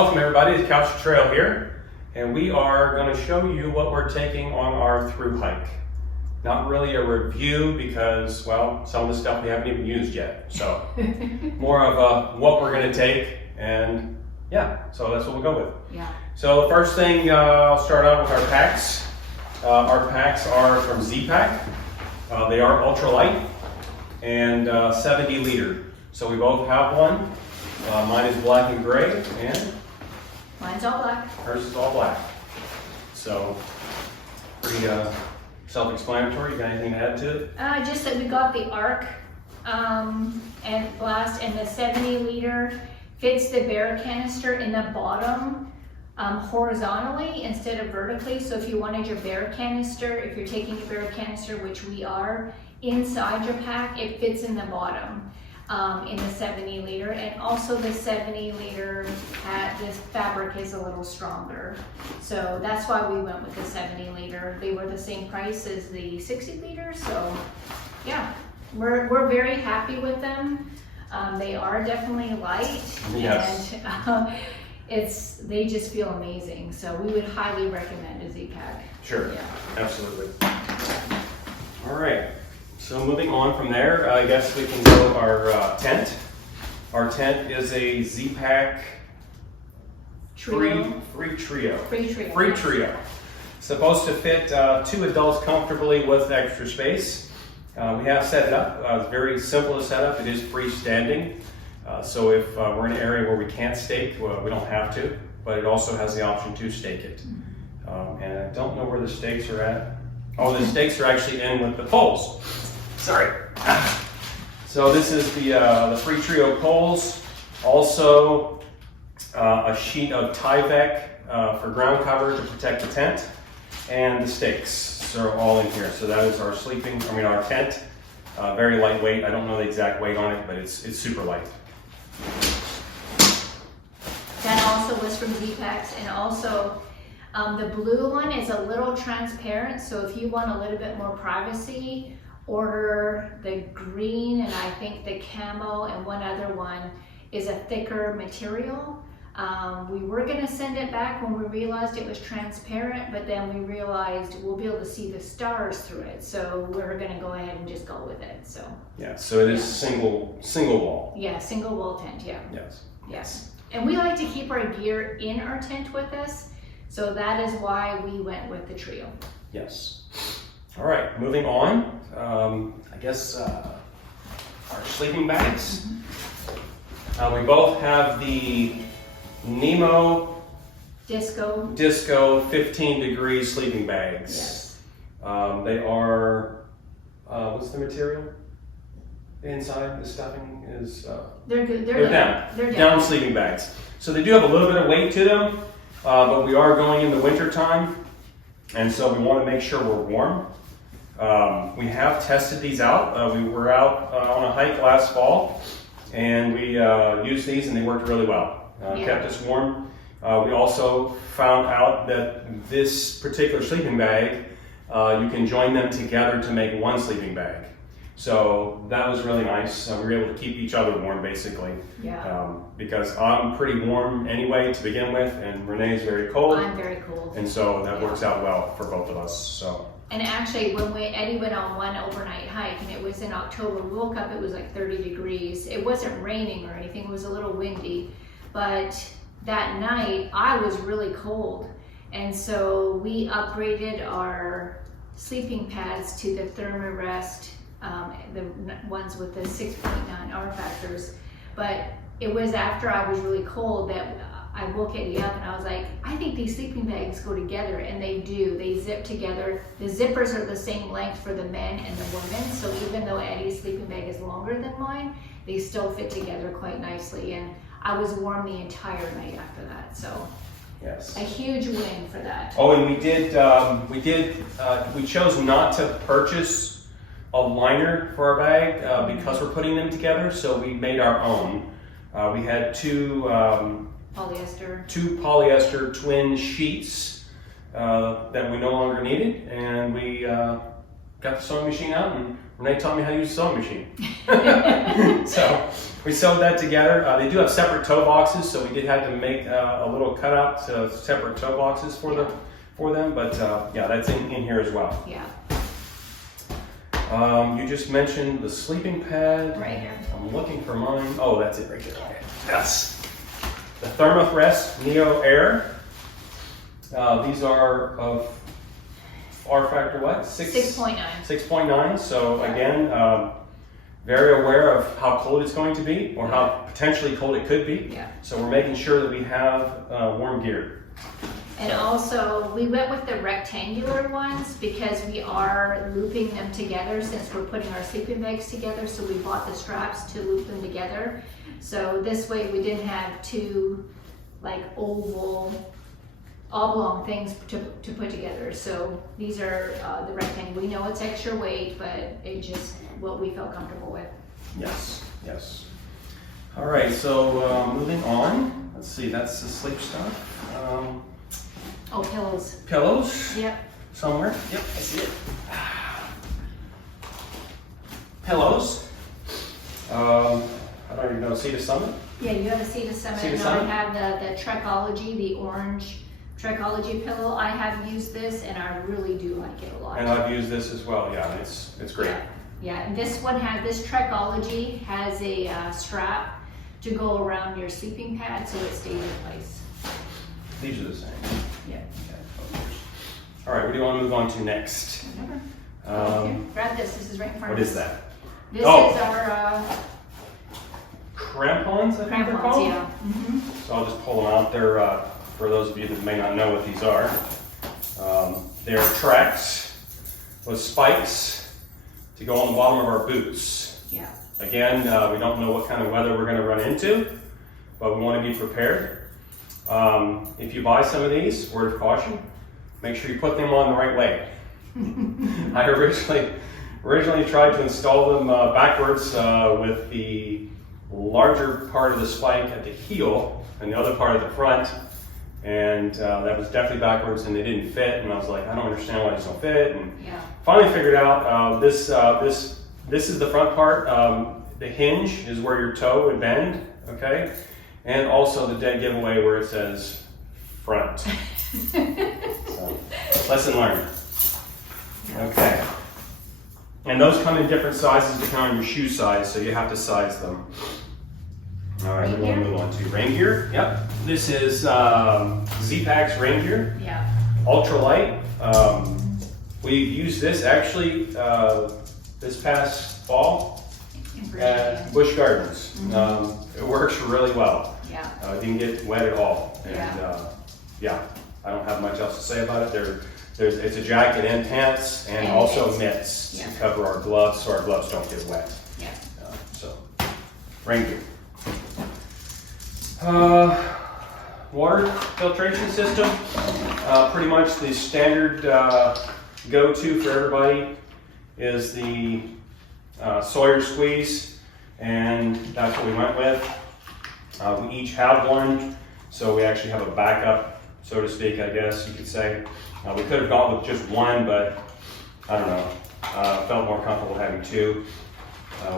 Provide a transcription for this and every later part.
Welcome everybody to Appalachian Trail here, and we are going to show you what we're taking on our through hike. Not really a review because, well, some of the stuff we haven't even used yet. So more of what we're going to take, and yeah, so that's what we'll go with. Yeah. So the first thing, I'll start out with our packs. Our packs are from Z-Pack. They are ultralight and 70 liter. So we both have one. Mine is black and gray, and Mine's all black. hers is all black. So pretty self-explanatory. You got anything to add to it? Just that we got the arc and blast, and the 70 liter fits the bear canister in the bottom horizontally instead of vertically. So if you wanted your bear canister, if you're taking a bear canister, which we are, inside your pack, it fits in the bottom. In the 70 liter, and also the 70 liter this fabric is a little stronger, so that's why we went with the 70 liter. They were the same price as the 60 liter, so yeah, we're very happy with them. They are definitely light, yes. And they just feel amazing, so we would highly recommend a Z-Pack. Sure, yeah. Absolutely. All right. So moving on from there, I guess we can go our tent. Our tent is a Z-Pack Trio. Free trio. Free trio. Supposed to fit 2 adults comfortably with extra space. We have set it up. It's very simple to set up. It is freestanding. So if we're in an area where we can't stake, well, we don't have to, but it also has the option to stake it. And I don't know where the stakes are at. Oh, the stakes are actually in with the poles. Sorry. So this is the free trio poles. Also a sheet of Tyvek for ground cover to protect the tent, and the stakes are all in here. So that is our our tent. Very lightweight. I don't know the exact weight on it, but it's super light. That also was from Z-Packs, and also the blue one is a little transparent, so if you want a little bit more privacy, order the green, and I think the camo, and one other one is a thicker material. We were going to send it back when we realized it was transparent, but then we realized we'll be able to see the stars through it, so we're going to go ahead and just go with it. So yeah, so it is single wall. Yeah, single wall tent. Yeah. Yes. And we like to keep our gear in our tent with us, so that is why we went with the trio. Yes. All right, moving on. I guess our sleeping bags. We both have the Nemo Disco 15 degree sleeping bags. Yes. They are, what's the material? Inside, the stuffing is... They're good. They're down. They're down sleeping bags. So they do have a little bit of weight to them, but we are going in the winter time, and so we want to make sure we're warm. We have tested these out. We were out on a hike last fall, and we used these, and they worked really well. Kept us warm. We also found out that this particular sleeping bag, you can join them together to make one sleeping bag. So that was really nice. We were able to keep each other warm, basically. Yeah. Because I'm pretty warm anyway to begin with, and Renee's very cold. I'm very cold. And so that works out well for both of us. So. And actually, when Eddie went on one overnight hike, and it was in October, we woke up, it was like 30 degrees. It wasn't raining or anything, it was a little windy. But that night, I was really cold. And so we upgraded our sleeping pads to the Thermarest, the ones with the 6.9 R factors. But it was after I was really cold that I woke Eddie up, and I was like, I think these sleeping bags go together, and they do. They zip together. The zippers are the same length for the men and the women, so even though Eddie's sleeping bag is longer than mine, they still fit together quite nicely, and I was warm the entire night after that, so yes, a huge win for that. Oh, and we chose not to purchase a liner for our bag because we're putting them together, so we made our own. We had two polyester twin sheets that we no longer needed, and we got the sewing machine out, and Renee taught me how to use a sewing machine. So we sewed that together. They do have separate toe boxes, so we did have to make a little cutout separate toe boxes for them. But yeah, that's in here as well. Yeah. You just mentioned the sleeping pad. Right here. I'm looking for mine. Oh, that's it right there. Okay. Yes. The Thermarest Neo Air. These are of R factor what? 6.9. 6.9. So again, very aware of how cold it's going to be, or how potentially cold it could be. Yeah. So we're making sure that we have warm gear. And also, we went with the rectangular ones because we are looping them together since we're putting our sleeping bags together. So we bought the straps to loop them together. So this way we didn't have two like oval, oblong things to put together. So these are the rectangle. We know it's extra weight, but it's just what we felt comfortable with. Yes, yes. All right, so moving on. Let's see, that's the sleep stuff. Oh, pillows. Pillows. Yep. Somewhere. Yep, I see it. Pillows. I don't even know, Sea to Summit? Yeah, you have a Sea to Summit. Sea to And Summit? I have the Trekology, the orange Trekology pillow. I have used this and I really do like it a lot. And I've used this as well, yeah, it's great. Yeah, yeah. And this one this Trekology has a strap to go around your sleeping pad so it stays in place. These are the same. Yeah. Okay. All right, what do you want to move on to next? Here, grab this. This is right in front What of us. is that? This Oh. is our Crampons, I think they're Crampons, called? yeah. Mm-hmm. So I'll just pull them out. They're, for those of you that may not know what these are, they're tracks with spikes to go on the bottom of our boots. Yeah. Again, we don't know what kind of weather we're going to run into, but we want to be prepared. If you buy some of these, word of caution, make sure you put them on the right way. I originally tried to install them backwards with the larger part of the spike at the heel and the other part at the front, and that was definitely backwards and they didn't fit, and I was like, I don't understand why these don't fit, and finally figured out this is the front part. The hinge is where your toe would bend, okay? And also the dead giveaway where it says front. So, lesson learned. Okay. And those come in different sizes depending on your shoe size, so you have to size them. All right, we want to move on to rain gear. Yep. This is Z-Pac's rain gear. Yeah. Ultralight. We've used this actually this past fall at Busch Gardens. It works really well. Yeah. It didn't get wet at all. And Yeah. I don't have much else to say about it. It's a jacket and pants and also mitts to cover our gloves so our gloves don't get wet. Yeah. So, rain gear. Water filtration system. Pretty much the standard go-to for everybody is the Sawyer squeeze, and that's what we went with. We each have one, so we actually have a backup, so to speak, I guess you could say. We could have gone with just one, but I don't know. Felt more comfortable having two.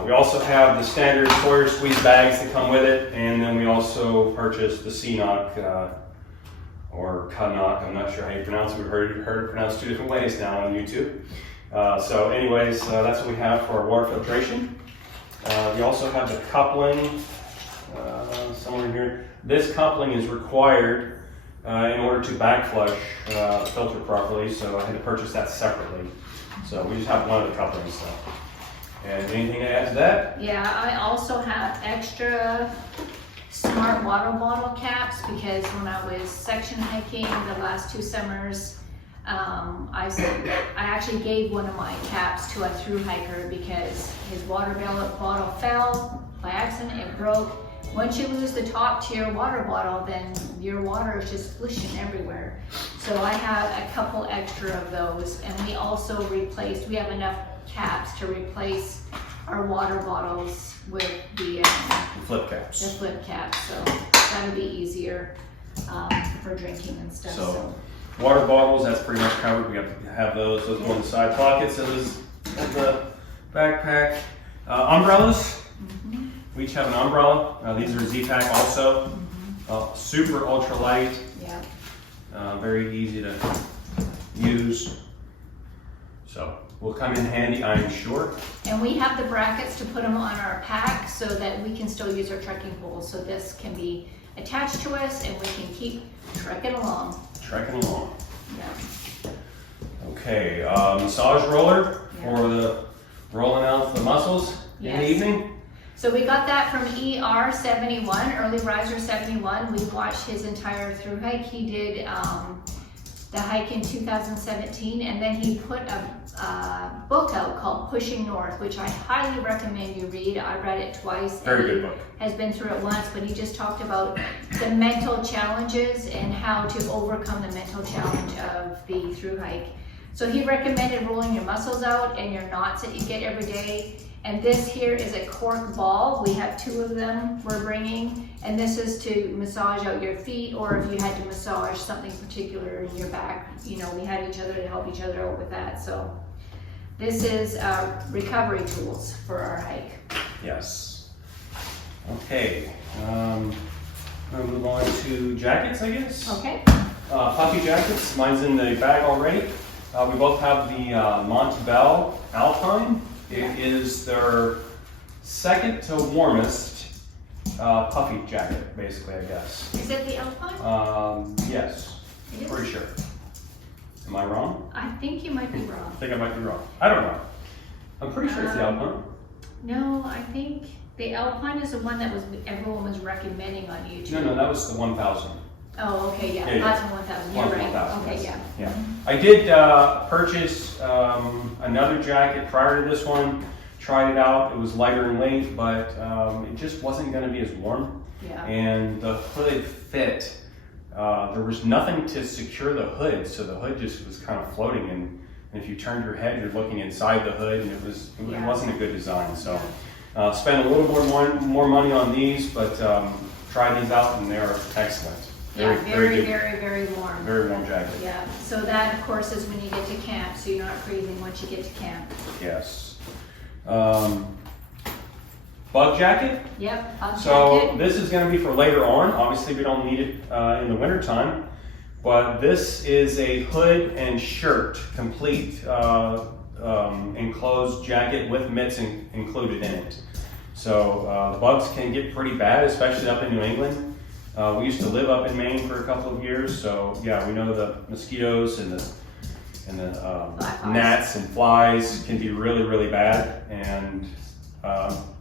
We also have the standard Sawyer squeeze bags that come with it, and then we also purchased the C-Knock or Ka-Knock. I'm not sure how you pronounce it. We've heard it pronounced two different ways now on YouTube. So anyways, that's what we have for our water filtration. We also have the coupling somewhere in here. This coupling is required in order to back flush the filter properly, so I had to purchase that separately. So we just have one of the couplings. So. And anything to add to that? Yeah, I also have extra smart water bottle caps because when I was section hiking the last 2 summers, I actually gave one of my caps to a through hiker because his water bottle fell by accident, it broke. Once you lose the top to your water bottle, then your water is just splishing everywhere. So I have a couple extra of those, and we also we have enough caps to replace our water bottles with the flip caps. The flip caps, so that would be easier for drinking and stuff. So water bottles, that's pretty much covered. We have to have those go in the side pockets of of the backpack. Umbrellas. We each have an umbrella. These are Z-Pack also. Super ultra light. Yeah. Very easy to use. So will come in handy, I'm sure. And we have the brackets to put them on our pack so that we can still use our trekking poles. So this can be attached to us and we can keep trekking along. Trekking along. Yeah. Okay, massage roller for the rolling out the muscles in the evening. So we got that from ER71, Early Riser 71. We watched his entire through hike. He did the hike in 2017, and then he put a book out called Pushing North, which I highly recommend you read. I read it twice. Very good book. Has been through it once, but he just talked about the mental challenges and how to overcome the mental challenge of the through hike. So he recommended rolling your muscles out and your knots that you get every day. And this here is a cork ball. We have 2 of them we're bringing. And this is to massage out your feet, or if you had to massage something particular in your back, you know, we had each other to help each other out with that. So this is recovery tools for our hike. Yes. Okay. We'll move on to jackets, I guess. Okay. Puffy jackets. Mine's in the bag already. We both have the Montbell Alpine. It is their second to warmest puffy jacket, basically, I guess. Is it the Alpine? Yes, pretty sure. Am I wrong? I think you might be wrong. I think I might be wrong. I don't know. I'm pretty sure it's the Alpine. No, I think the Alpine is the one that everyone was recommending on YouTube. No, that was the 1000. Oh, okay, yeah, Yeah, that's 1000. You're right. 1000, Okay, yes. yeah. Yeah. I did purchase another jacket prior to this one. Tried it out. It was lighter in weight, but it just wasn't going to be as warm. Yeah. And the hood fit. There was nothing to secure the hood, so the hood just was kind of floating. And if you turned your head, you're looking inside the hood, and it wasn't a good design. So spent a little more money on these, but tried these out, and they're excellent. Very warm. Very warm jacket. Yeah. So that, of course, is when you get to camp, so you're not freezing once you get to camp. Yes. Bug jacket. Yep. Bug So jacket. this is going to be for later on. Obviously, we don't need it in the winter time, but this is a hood and shirt, complete enclosed jacket with mitts included in it. So the bugs can get pretty bad, especially up in New England. We used to live up in Maine for a couple of years, so yeah, we know the mosquitoes and the gnats and flies can be really bad, and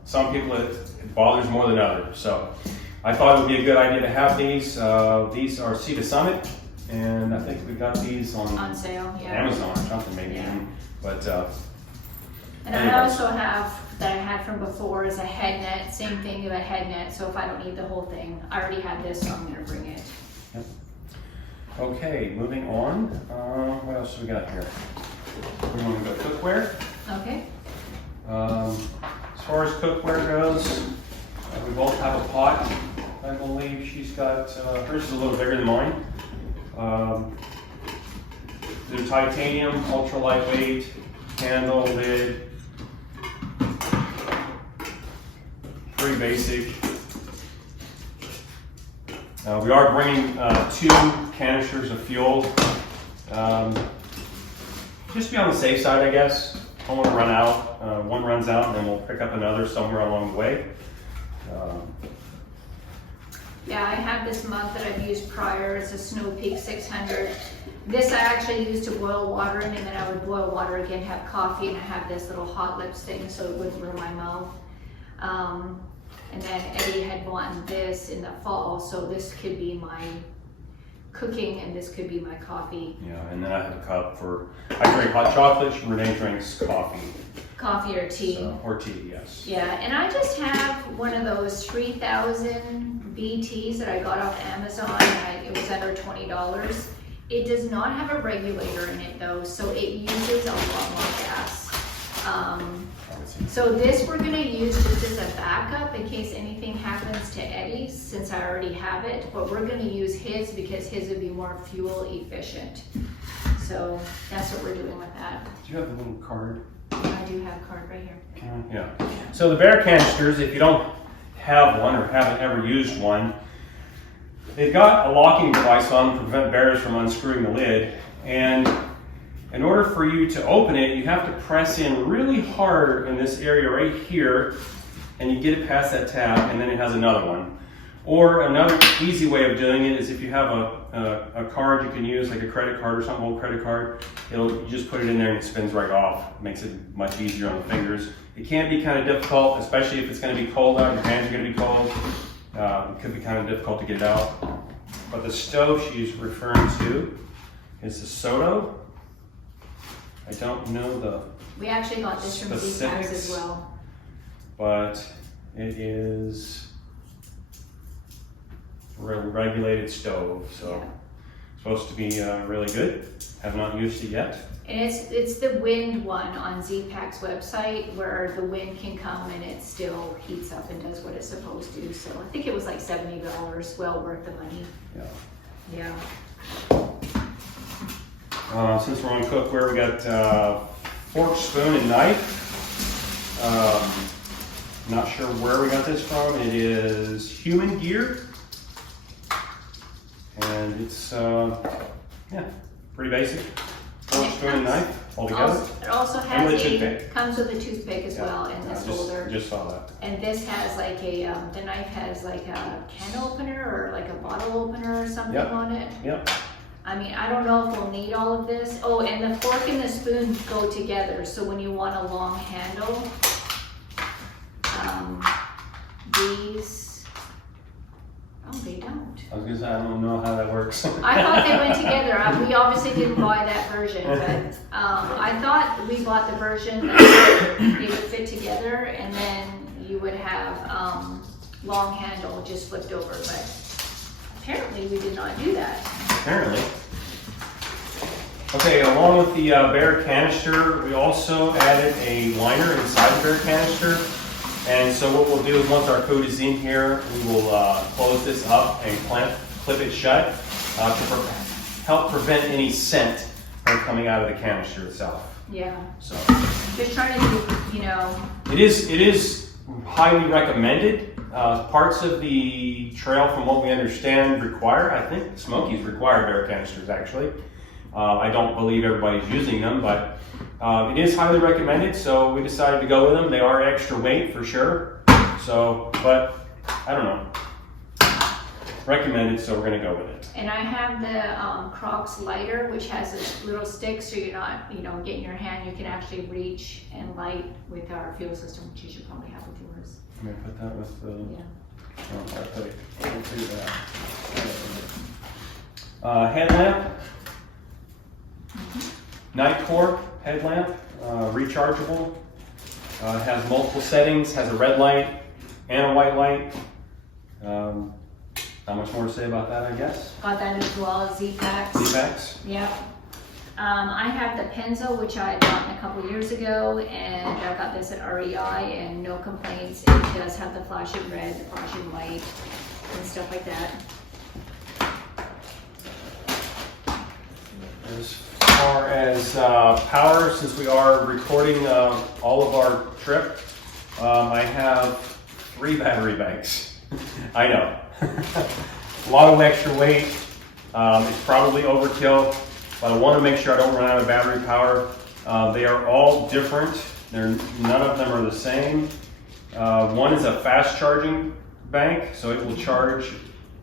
some people it bothers more than others. So I thought it would be a good idea to have these. These are Sea to Summit, and I think we got these on sale, yeah. Amazon or something maybe. Yeah. But and I also have that I had from before is a head net. Same thing with a head net. So if I don't need the whole thing, I already have this, so I'm going to bring it. Yep. Okay, moving on. What else do we got here? We want to go cookware. Okay. As far as cookware goes, we both have a pot. I believe she's got, hers is a little bigger than mine. The titanium, ultra lightweight, handle, lid. Pretty basic. We are bringing 2 canisters of fuel. Just to be on the safe side, I guess. Don't want to run out. One runs out, and then we'll pick up another somewhere along the way. Yeah, I have this mug that I've used prior. It's a Snow Peak 600. This I actually used to boil water in, and then I would boil water again, have coffee, and I have this little hot lips thing so it wouldn't ruin my mouth. And then Eddie had bought this in the fall, so this could be my cooking and this could be my coffee. Yeah, and then I have a cup for, I drink hot chocolate, Renee drinks coffee. Coffee or tea. Or tea, yes. Yeah, and I just have one of those 3000 BTs that I got off Amazon. It was under $20. It does not have a regulator in it though, so it uses a lot more gas. So this we're going to use just as a backup in case anything happens to Eddie's, since I already have it, but we're going to use his because his would be more fuel efficient. So that's what we're doing with that. Do you have a little card? I do have a card right here. Yeah. So the Bear canisters, if you don't have one or haven't ever used one, they've got a locking device on them to prevent bears from unscrewing the lid. And in order for you to open it, you have to press in really hard in this area right here, and you get it past that tab, and then it has another one. Or another easy way of doing it is if you have a card you can use, like a credit card or something, old credit card, you just put it in there and it spins right off. It makes it much easier on the fingers. It can be kind of difficult, especially if it's going to be cold out, your hands are going to be cold. It could be kind of difficult to get it out. But the stove she's referring to is the Soto. I don't know the We actually got this from Z-Packs as well. But it is regulated stove, so supposed to be really good. Have not used it yet. And it's the wind one on Z-Packs website where the wind can come and it still heats up and does what it's supposed to. So I think it was like $70, well worth the money. Yeah. Yeah. Since we're on cookware, we got fork, spoon, and knife. Not sure where we got this from. It is Human Gear. And it's, yeah, pretty basic. Fork, spoon, and knife all together. It also has comes with a toothpick as well in this holder. Just saw that. And this has like a, the knife has like a can opener or like a bottle opener or something on it. Yep. I mean, I don't know if we'll need all of this. Oh, and the fork and the spoon go together. So when you want a long handle, these, oh, they don't. I was gonna say, I don't know how that works. I thought they went together. We obviously didn't buy that version, but I thought we bought the version that they would fit together, and then you would have long handle just flipped over. But apparently, we did not do that. Apparently. Okay, along with the Bear canister, we also added a liner inside the Bear canister. And so what we'll do is once our food is in here, we will close this up and clip it shut to help prevent any scent from coming out of the canister itself. Yeah. So just trying to do, you know. It is highly recommended. Parts of the trail, from what we understand, require, I think Smokies require Bear canisters actually. I don't believe everybody's using them, but it is highly recommended, so we decided to go with them. They are extra weight for sure, so, but I don't know. Recommended, so we're gonna go with it. And I have the Crocs lighter, which has a little stick, so you're not, you know, getting your hand, you can actually reach and light with our fuel system, which you should probably have with yours. I'm gonna put that with the, yeah. Oh, I'll do that. Headlamp. Night core headlamp, rechargeable. Has multiple settings, has a red light and a white light. Not much more to say about that, I guess. Got that as well as Z-Packs. Z-Packs. Yep. I have the Penzo, which I had gotten a couple years ago, and I got this at REI, and no complaints. It does have the flashing red, the flashing white, and stuff like that. As far as power, since we are recording all of our trip, I have 3 battery banks. I know. A lot of extra weight. It's probably overkill, but I want to make sure I don't run out of battery power. They are all different. None of them are the same. One is a fast charging bank, so it will charge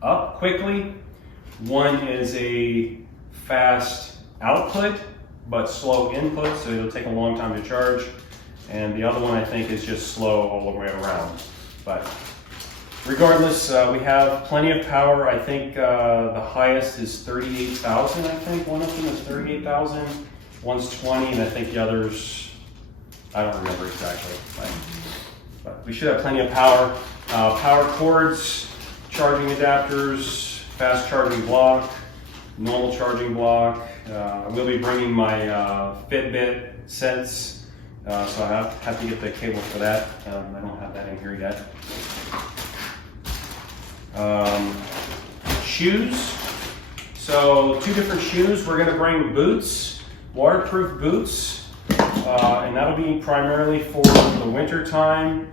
up quickly. One is a fast output, but slow input, so it'll take a long time to charge. And the other one, I think, is just slow all the way around. But regardless, we have plenty of power. I think the highest is 38,000, I think. One of them is 38,000. One's 20, and I think the others, I don't remember exactly. But we should have plenty of power. Power cords, charging adapters, fast charging block, normal charging block. I will be bringing my Fitbit sets, so I have to get the cable for that. I don't have that in here yet. Shoes. So 2 different shoes. We're going to bring boots, waterproof boots. and that'll be primarily for the winter time.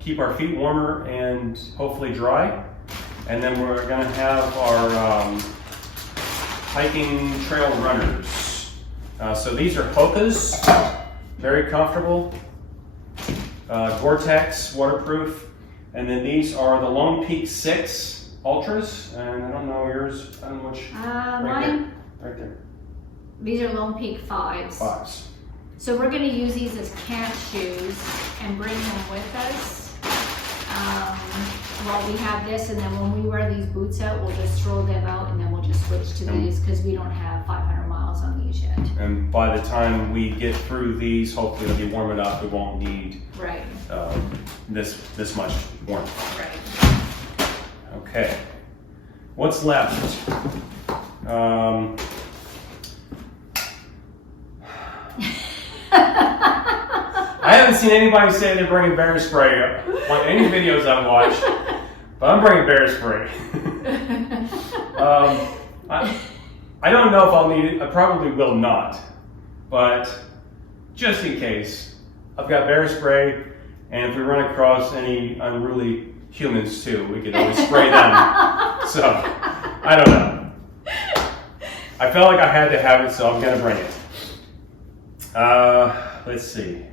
Keep our feet warmer and hopefully dry. And then we're going to have our hiking trail runners. So these are Hoka's, very comfortable, Gore-Tex, waterproof. And then these are the Lone Peak 6 Ultras. And I don't know yours, I don't know which. Mine, right there. These are Lone Peak 5s. 5s. So we're going to use these as camp shoes and bring them with us while we have this, and then when we wear these boots out, we'll just throw them out and then we'll just switch to these because we don't have 500 miles on these yet. And by the time we get through these, hopefully it'll be warm enough. We won't need right. this much warmth. Right. Okay. What's left? I haven't seen anybody say they're bringing bear spray on any videos I've watched, but I'm bringing bear spray. I don't know if I'll need it. I probably will not, but just in case, I've got bear spray, and if we run across any unruly humans too, we can always spray them. So, I don't know. I felt like I had to have it, so I'm gonna bring it. Let's see.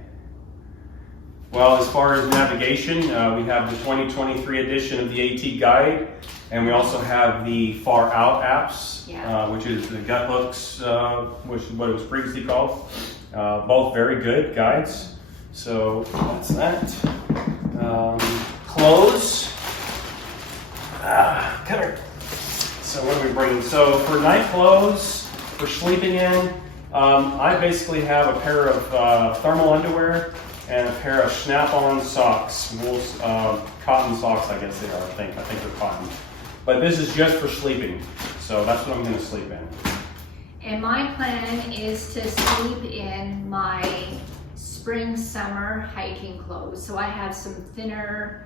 Well, as far as navigation, we have the 2023 edition of the AT Guide, and we also have the Far Out apps, which is the gut hooks, which is what it was previously called. Both very good guides. So that's that. Clothes. So what are we bringing? So for night clothes, for sleeping in, I basically have a pair of thermal underwear and a pair of snap-on socks, wool, cotton socks, I guess they are. I think they're cotton. But this is just for sleeping, so that's what I'm going to sleep in. And my plan is to sleep in my spring-summer hiking clothes. So I have some thinner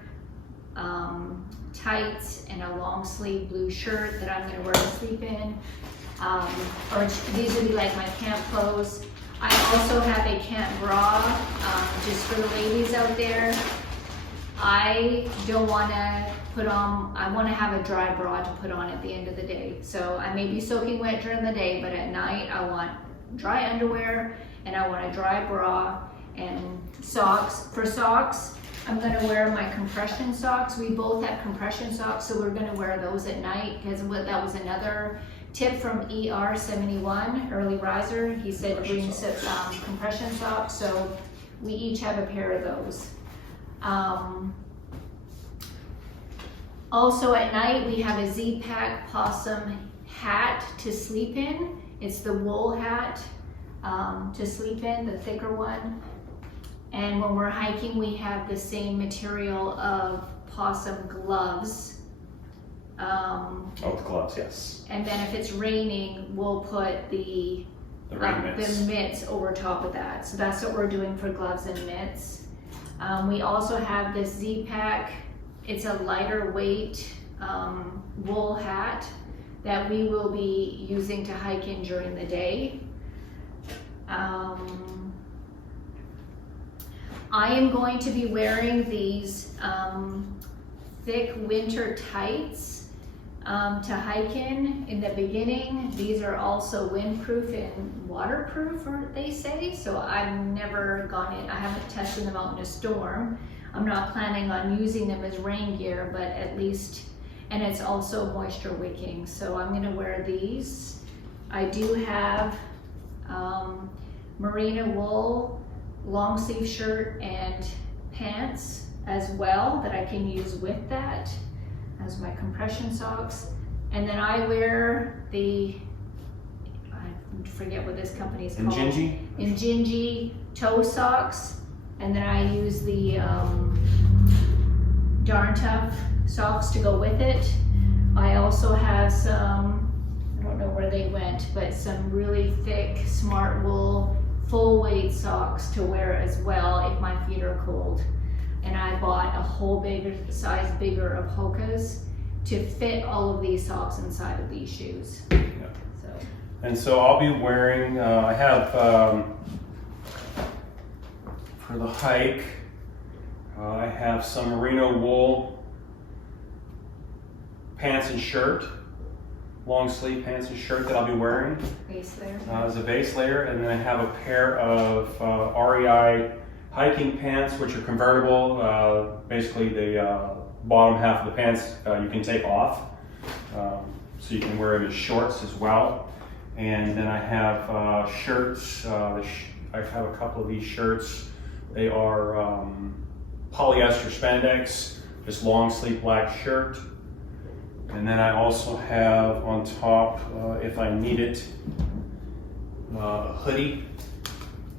tights and a long sleeve blue shirt that I'm going to wear to sleep in. Or these would be like my camp clothes. I also have a camp bra, just for the ladies out there. I don't want to put on, I want to have a dry bra to put on at the end of the day. So I may be soaking wet during the day, but at night I want dry underwear and I want a dry bra and socks. For socks, I'm going to wear my compression socks. We both have compression socks, so we're going to wear those at night because that was another tip from ER71, Early Riser. He said to bring some compression socks, so we each have a pair of those. Also at night we have a Z-Pack Possum hat to sleep in. It's the wool hat to sleep in, the thicker one. And when we're hiking we have the same material of possum gloves. The gloves, yes. And then if it's raining, we'll put the mitts over top of that. So that's what we're doing for gloves and mitts. We also have this Z-Pack. It's a lighter weight wool hat that we will be using to hike in during the day. I am going to be wearing these thick winter tights to hike in the beginning. These are also windproof and waterproof, they say. So I've never gone in, I haven't tested them out in a storm. I'm not planning on using them as rain gear, but at least, and it's also moisture wicking. So I'm gonna wear these. I do have merino wool long sleeve shirt and pants as well that I can use with that as my compression socks. And then I wear the, I forget what this company is called. Injinji toe socks. And then I use the Darn Tough socks to go with it. I also have some, I don't know where they went, but some really thick Smart Wool full weight socks to wear as well if my feet are cold. And I bought a whole size bigger of Hoka's to fit all of these socks inside of these shoes. Yeah. And so I'll be wearing, I have For the hike, I have some merino wool pants and shirt, long sleeve pants and shirt that I'll be wearing Base layer. as a base layer, and then I have a pair of REI hiking pants, which are convertible. Basically, the bottom half of the pants you can take off, so you can wear it as shorts as well. And then I have shirts. I have a couple of these shirts. They are polyester spandex, just long sleeve black shirt. And then I also have on top, if I need it, a hoodie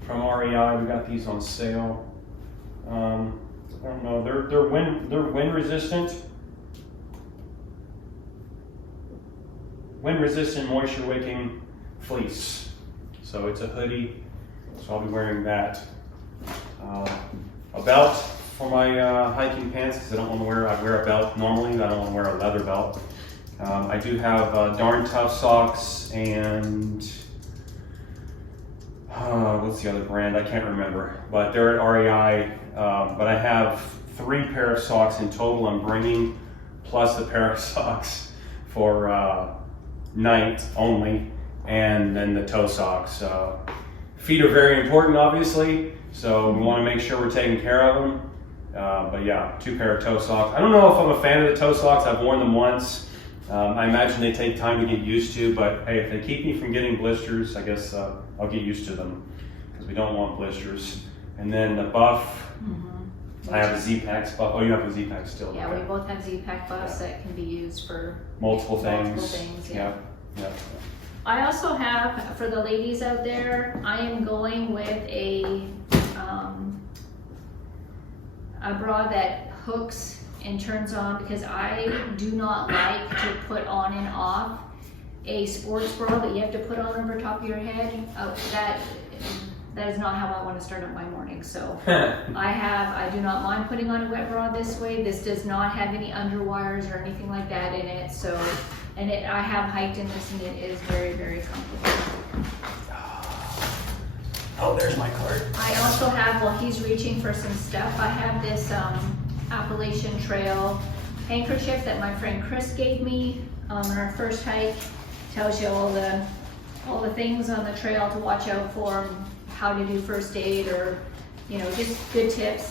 from REI. We got these on sale. I don't know. They're wind resistant. Wind resistant, moisture wicking fleece. So it's a hoodie. So I'll be wearing that. A belt for my hiking pants, because I wear a belt normally. I don't want to wear a leather belt. I do have Darn Tough socks and what's the other brand? I can't remember, but they're at REI. But I have 3 pair of socks in total I'm bringing, plus a pair of socks for night only, and then the toe socks. Feet are very important, obviously, so we want to make sure we're taking care of them. But yeah, 2 pair of toe socks. I don't know if I'm a fan of the toe socks. I've worn them once. I imagine they take time to get used to, but hey, if they keep me from getting blisters, I guess I'll get used to them, because we don't want blisters. And then the buff, I have a Z-Pack buff. Oh, you have a Z-Pack still? Yeah, okay. we both have Z-Pack buffs that can be used for Multiple things. Yeah. Yeah. I also have, for the ladies out there, I am going with a bra that hooks and turns on, because I do not like to put on and off a sports bra that you have to put on over top of your head. That is not how I want to start up my morning. So I do not mind putting on a wet bra this way. This does not have any underwires or anything like that in it. So, I have hiked in this, and it is very, very comfortable. Oh, there's my card. I also have, while he's reaching for some stuff, I have this Appalachian Trail handkerchief that my friend Chris gave me on our first hike. Tells you all the things on the trail to watch out for, how to do first aid, or just good tips.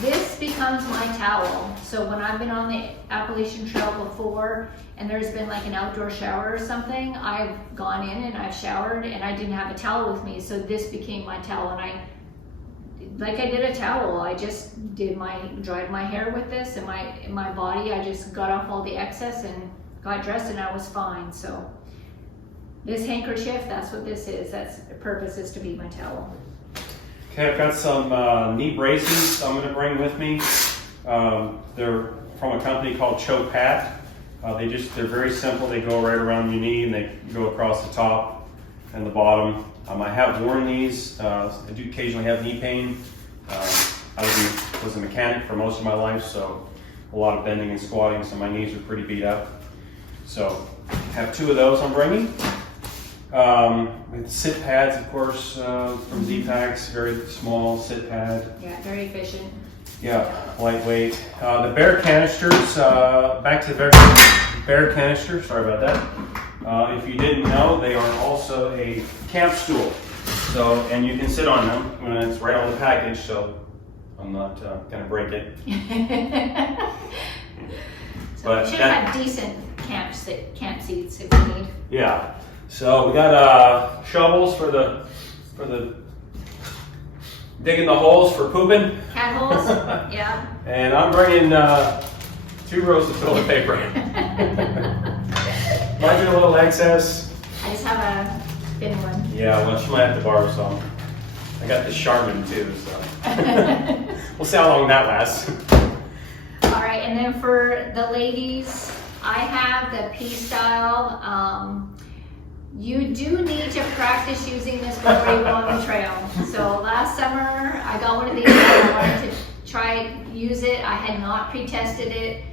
This becomes my towel. So when I've been on the Appalachian Trail before and there's been like an outdoor shower or something, I've gone in and I've showered and I didn't have a towel with me, so this became my towel. And I did a towel. I just dried my hair with this, and my body, I just got off all the excess and got dressed, and I was fine. So this handkerchief, that's what this is. That's the purpose, is to be my towel. Okay, I've got some knee braces I'm going to bring with me. They're from a company called Chopat. They're very simple. They go right around your knee and they go across the top and the bottom. I have worn these. I do occasionally have knee pain. I was a mechanic for most of my life, so a lot of bending and squatting, so my knees are pretty beat up. So I have 2 of those I'm bringing. With sit pads, of course, from Z-Packs, very small sit pad. Yeah, very efficient. Yeah, lightweight. The Bear canisters, back to the Bear canister, sorry about that. If you didn't know, they are also a camp stool. So, and you can sit on them, and it's right on the package, so I'm not going to break it. So we should have decent camp seats if we need. Yeah. So we got shovels for the digging the holes for pooping. Cat holes, yeah. And I'm bringing 2 rolls of toilet paper. Might be a little excess. I just have a thin one. Yeah, well, she might have to borrow some. I got the Charmin too, so we'll see how long that lasts. All right, and then for the ladies, I have the P-style. You do need to practice using this before you go on the trail. So last summer, I got one of these. I wanted to try use it. I had not pre-tested it.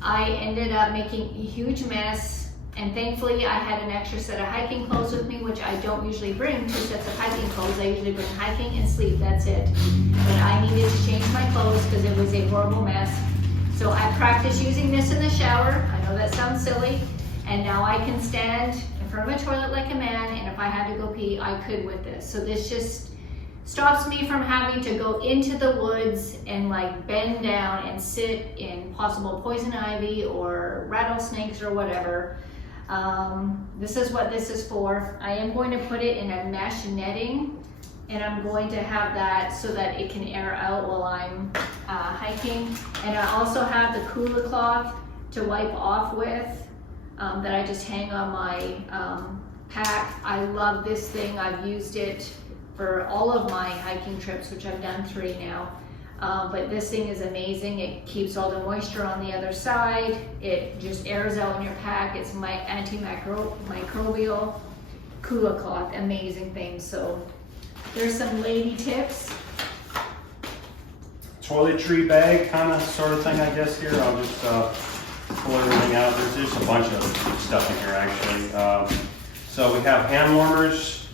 I ended up making a huge mess, And thankfully I had an extra set of hiking clothes with me, which I don't usually bring 2 sets of hiking clothes. I usually bring hiking and sleep, that's it. But I needed to change my clothes because it was a horrible mess. So I practiced using this in the shower. I know that sounds silly. And now I can stand in front of a toilet like a man, and if I had to go pee, I could with this. So this just stops me from having to go into the woods and like bend down and sit in possible poison ivy or rattlesnakes or whatever. This is what this is for. I am going to put it in a mesh netting, and I'm going to have that so that it can air out while I'm hiking. And I also have the cooler cloth to wipe off with that I just hang on my pack. I love this thing. I've used it for all of my hiking trips, which I've done 3 now. But this thing is amazing. It keeps all the moisture on the other side. It just airs out in your pack. It's my antimicrobial cooler cloth, amazing thing. So there's some lady tips. Toiletry bag kind of sort of thing, I guess, here. I'll just pull everything out. There's a bunch of stuff in here, actually. So we have hand warmers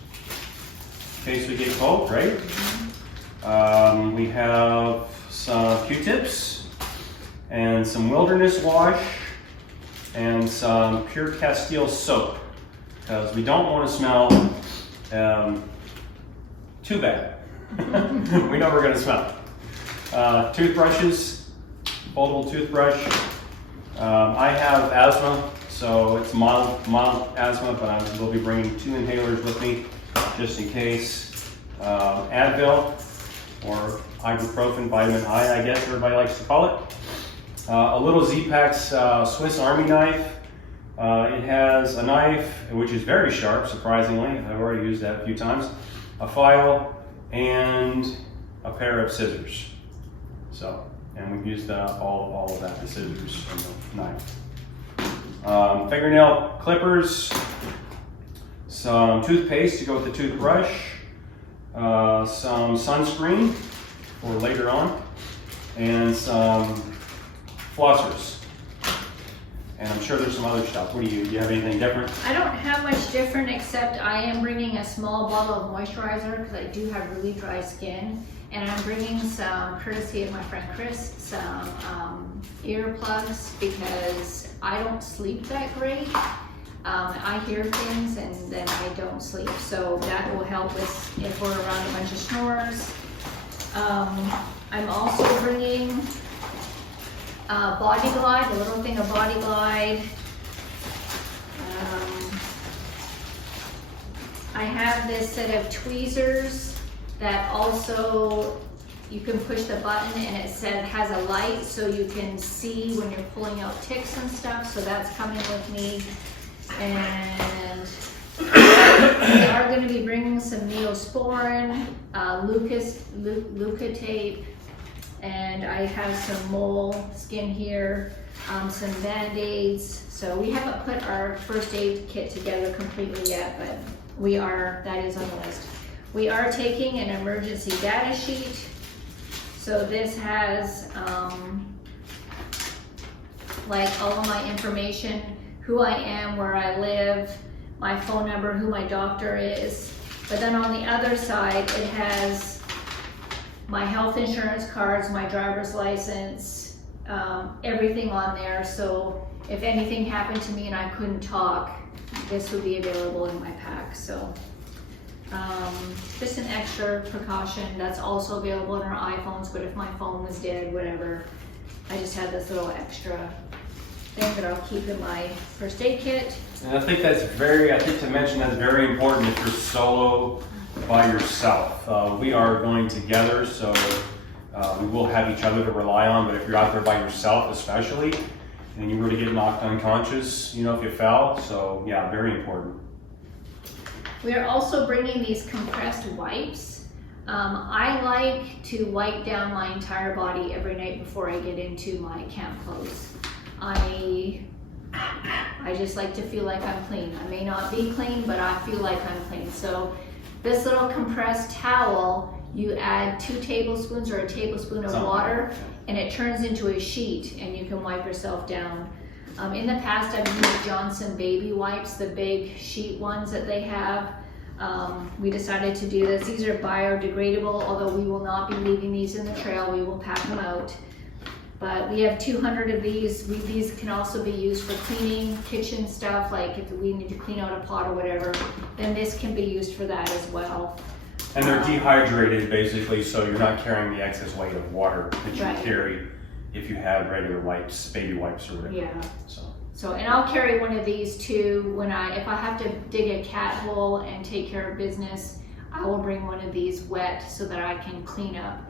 in case we get cold, right? We have some Q-tips and some wilderness wash and some pure Castile soap, because we don't want to smell too bad. We know we're going to smell. Toothbrushes, foldable toothbrush. I have asthma, so it's mild asthma, but I will be bringing 2 inhalers with me just in case. Advil, or ibuprofen, vitamin I guess everybody likes to call it. A little Z-Packs Swiss Army knife. It has a knife, which is very sharp, surprisingly. I've already used that a few times. A file, and a pair of scissors. So, and we've used all of that, the scissors and the knife. Fingernail clippers, some toothpaste to go with the toothbrush, some sunscreen for later on, and some flossers. And I'm sure there's some other stuff. What do you have anything different? I don't have much different, except I am bringing a small bottle of moisturizer because I do have really dry skin. And I'm bringing some, courtesy of my friend Chris, some earplugs because I don't sleep that great. I hear things and then I don't sleep. So that will help with if we're around a bunch of snorers. I'm also bringing Body Glide, a little thing of Body Glide. I have this set of tweezers that also you can push the button and it has a light so you can see when you're pulling out ticks and stuff. So that's coming with me. And we are going to be bringing some Neosporin, Luca tape, and I have some mole skin here, some Band-Aids. So we haven't put our first aid kit together completely yet, but that is on the list. We are taking an emergency data sheet. So this has like all of my information, who I am, where I live, my phone number, who my doctor is. But then on the other side, it has my health insurance cards, my driver's license, everything on there. So if anything happened to me and I couldn't talk, this would be available in my pack. So just an extra precaution that's also available in our iPhones, but if my phone was dead, whatever, I just have this little extra thing that I'll keep in my first aid kit. And I think that's very important if you're solo by yourself. We are going together, so we will have each other to rely on, but if you're out there by yourself especially, and you were to get knocked unconscious, if you fell, so yeah, very important. We are also bringing these compressed wipes. I like to wipe down my entire body every night before I get into my camp clothes. I just like to feel like I'm clean. I may not be clean, but I feel like I'm clean. So this little compressed towel, you add 2 tablespoons or a tablespoon of water, and it turns into a sheet, and you can wipe yourself down. In the past, I've used Johnson baby wipes, the big sheet ones that they have. We decided to do this. These are biodegradable, although we will not be leaving these in the trail. We will pack them out. But we have 200 of these. These can also be used for cleaning kitchen stuff, like if we need to clean out a pot or whatever, then this can be used for that as well. And they're dehydrated basically, so you're not carrying the excess weight of water that you Right. carry if you have regular wipes, baby wipes or whatever. Yeah. So And I'll carry one of these too if I have to dig a cat hole and take care of business. I will bring one of these wet so that I can clean up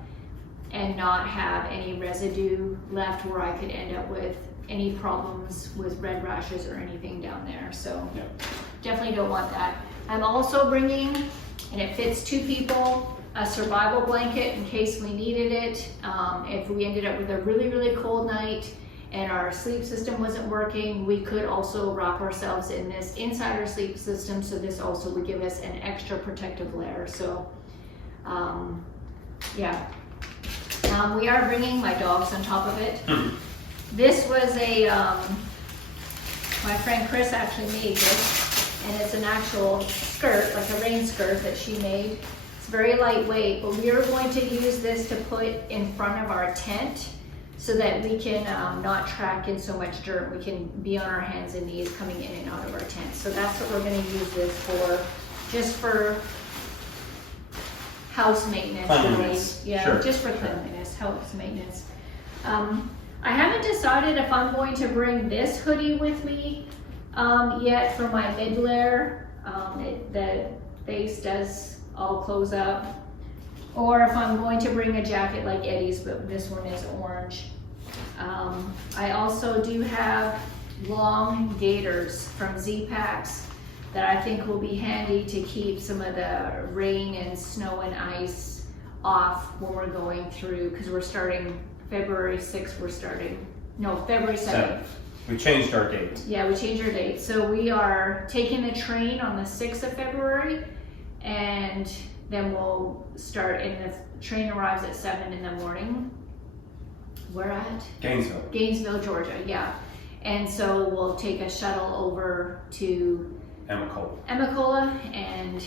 and not have any residue left where I could end up with any problems with red rashes or anything down there. So yeah. definitely don't want that. I'm also bringing, and it fits 2 people, a survival blanket in case we needed it. If we ended up with a really, really cold night and our sleep system wasn't working, we could also wrap ourselves in this inside our sleep system, so this also would give us an extra protective layer. So yeah. We are bringing my dogs on top of it. This was my friend Chris actually made this, and it's an actual skirt, like a rain skirt that she made. It's very lightweight, but we are going to use this to put in front of our tent so that we can not track in so much dirt. We can be on our hands and knees coming in and out of our tent. So that's what we're going to use this for, just for house maintenance. Cleanliness. Really. Yeah, Sure. just for cleanliness, house maintenance. I haven't decided if I'm going to bring this hoodie with me yet for my mid-layer. The base does all close up. Or if I'm going to bring a jacket like Eddie's, but this one is orange. I also do have long gaiters from Z-Packs that I think will be handy to keep some of the rain and snow and ice off when we're going through, because we're starting February 6th, February 7th. We changed our date. Yeah, we changed our date. So we are taking the train on the 6th of February, and then we'll start, and the train arrives at 7 in the morning. Where at? Gainesville, Georgia, yeah. And so we'll take a shuttle over to Emmacola and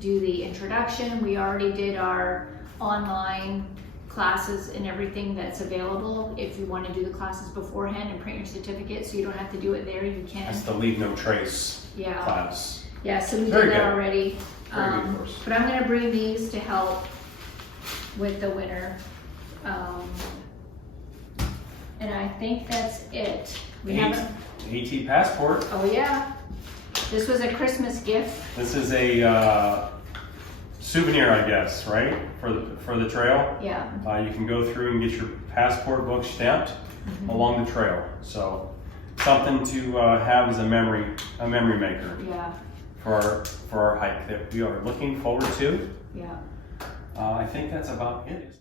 do the introduction. We already did our online classes and everything that's available. If you want to do the classes beforehand and print your certificate so you don't have to do it there, you can. That's the Leave No Trace class. Yeah, so we Very did that good. already. Very good course. But I'm going to bring these to help with the winter. And I think that's it. We haven't. AT passport. Oh yeah. This was a Christmas gift. This is a souvenir, I guess, right? For the trail. Yeah. You can go through and get your passport book stamped along the trail. So something to have as a memory maker. Yeah. For our hike that we are looking forward to. Yeah. I think that's about it.